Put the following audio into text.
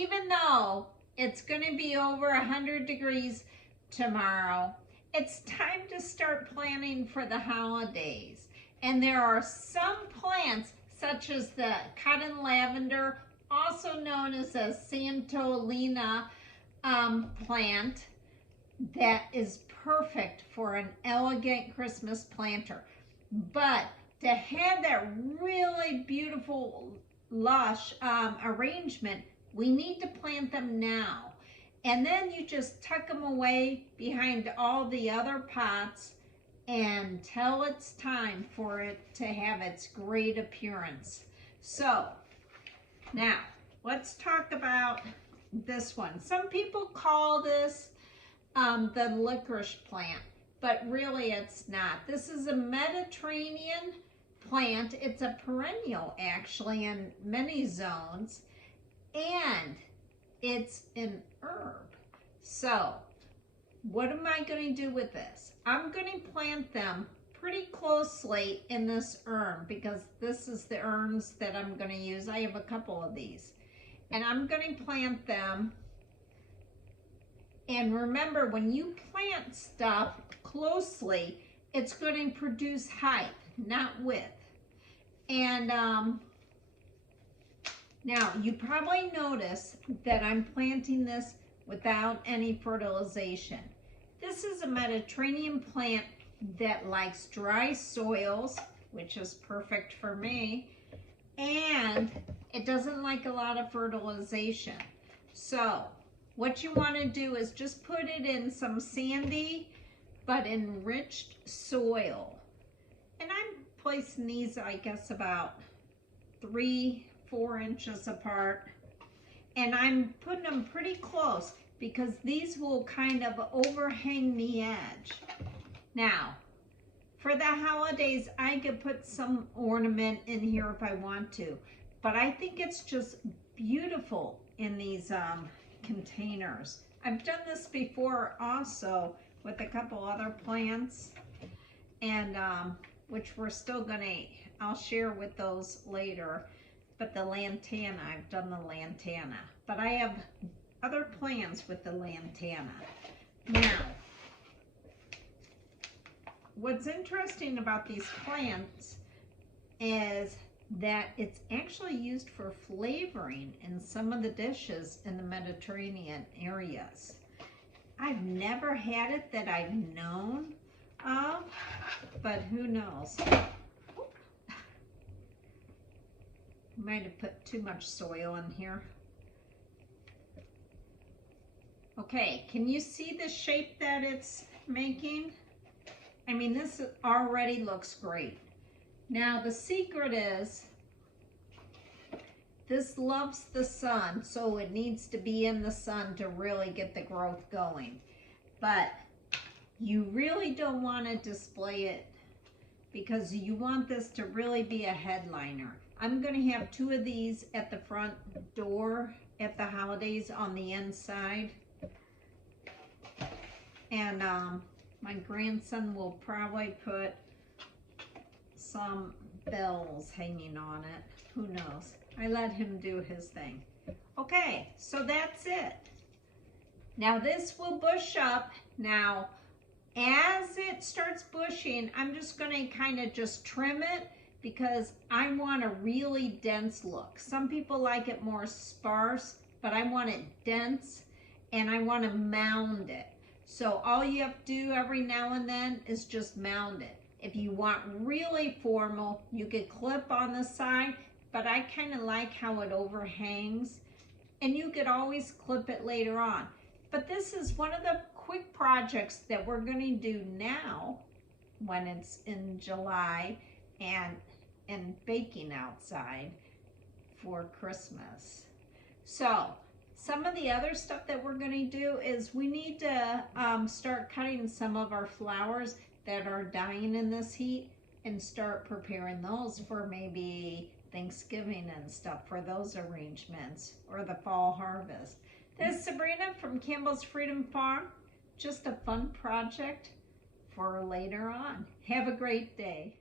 even though it's going to be over 100 degrees tomorrow, it's time to start planning for the holidays. And there are some plants, such as the cotton lavender, also known as a Santolina plant, that is perfect for an elegant Christmas planter. But to have that really beautiful, lush arrangement, we need to plant them now. And then you just tuck them away behind all the other pots until it's time for it to have its great appearance. So now let's talk about this one. Some people call this the licorice plant, but really it's not. This is a Mediterranean plant. It's a perennial actually in many zones, and it's an herb. So what am I going to do with this? I'm going to plant them pretty closely in this urn, because this is the urns that I'm going to use. I have a couple of these, and I'm going to plant them. And remember, when you plant stuff closely, it's going to produce height, not width. And now you probably notice that I'm planting this without any fertilization. This is a Mediterranean plant that likes dry soils, which is perfect for me, and it doesn't like a lot of fertilization. So what you want to do is just put it in some sandy but enriched soil. And I'm placing these, I guess, about 3-4 inches apart. And I'm putting them pretty close because these will kind of overhang the edge. Now, for the holidays, I could put some ornament in here if I want to, but I think it's just beautiful in these containers. I've done this before also with a couple other plants, and which we're still gonna, I'll share with those later. But the lantana, I've done the lantana, but I have other plans with the lantana. Now, what's interesting about these plants is that it's actually used for flavoring in some of the dishes in the Mediterranean areas. I've never had it that I've known of, but who knows? Might have put too much soil in here. Okay, can you see the shape that it's making? I mean, this already looks great. Now the secret is, this loves the sun, so it needs to be in the sun to really get the growth going. But you really don't want to display it, because you want this to really be a headliner. I'm going to have 2 of these at the front door at the holidays on the inside. And my grandson will probably put some bells hanging on it. Who knows? I let him do his thing. Okay, so that's it. Now this will bush up. Now, as it starts bushing, I'm just going to kind of just trim it, because I want a really dense look. Some people like it more sparse, but I want it dense, and I want to mound it. So all you have to do every now and then is just mound it. If you want really formal, you could clip on the side, but I kind of like how it overhangs, and you could always clip it later on. But this is one of the quick projects that we're going to do now when it's in July and baking outside for Christmas. So some of the other stuff that we're going to do is we need to start cutting some of our flowers that are dying in this heat and start preparing those for maybe Thanksgiving and stuff, for those arrangements, or the fall harvest. This is Sabrina from Campbell's Freedom Farm. Just a fun project for later on. Have a great day.